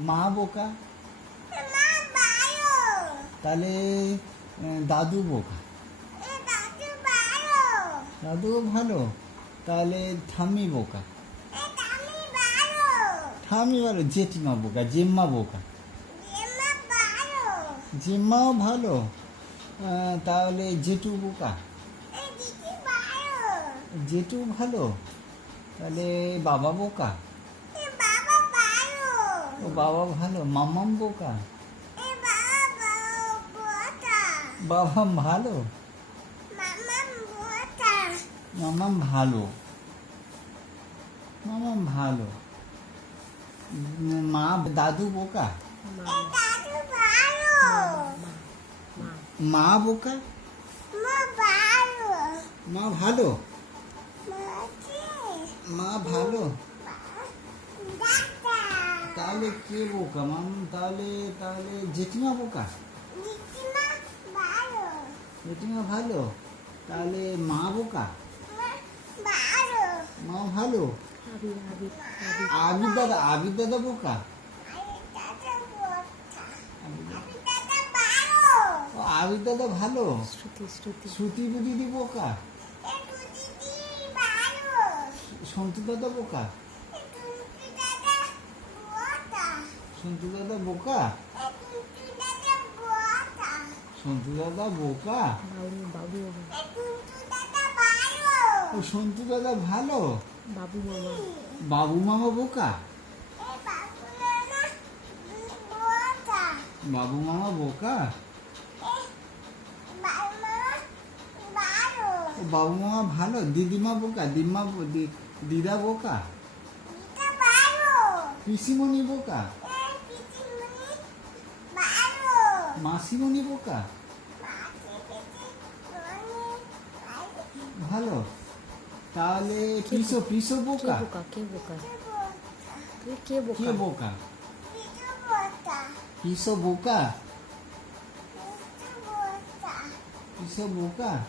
মা বোকা, মা ভালো। তাহলে দাদু বোকা। দাদু ভালো। দাদুও ভালো, তাহলে ঠাম্মি বোকা। আমি ভালো। ঠাম্মি ভালো, জেঠিমা বোকা, জেম্মা বোকা। জেম্মা ভালো। জেম্মাও ভালো, তাহলে জেঠু বোকা। দিদি ভালো। জেঠু ভালো, তাহলে বাবা বোকা। বাবা ভালো। ও বাবা ভালো, মাম্মাম বোকা। বাবা বোকা। বাবা ভালো, মামা বোকা। মাম্মাম ভালো, মাম্মাম ভালো। মা দাদু বোকা। দাদু ভালো। মা বোকা। মা ভালো। মা ভালো, মাকে মা ভালো, দাদা। তাহলে কে বোকা মাম? তাহলে তাহলে জেঠিমা বোকা। দিদিমা ভালো। জেঠিমা ভালো, তাহলে মা বোকা। মা ভালো। মা ভালো। আবির দাদা বোকা। আমি দাদা বোকা। আবির দাদা- আমি দাদা ভালো। ও, আবির দাদা ভালো। শ্রুতি শ্রুতি দিদি বোকা। একটু দিদি ভালো। সন্তু দাদা বোকা। একটু দাদা বোকা। সন্তু দাদা বোকা। একটু দাদা বোকা। সন্তু দাদা বোকা। বাবু একটু দাদা ভালো। ও সন্তু দাদা ভালো, বাবু মামা বাবু মামা বোকা। এ বাবু নানা বোকা। বাবু মামা বোকা। বাবু মামা ভালো। ও বাবু মামা ভালো, দিদিমা বোকা, দিদা বোকা। দিদা ভালো। পিসিমণি বোকা। পিসিমণি ভালো। মাসিমণি বোকা। মাসি পিসিমণি ভালো। ভালো, তাহলে পিসো কে বোকা। বোকা কে বোকা তুই কে কে বোকা বোকা? পিসু বোকা। পিসো বোকা। পিসু বোকা। পিসো বোকা।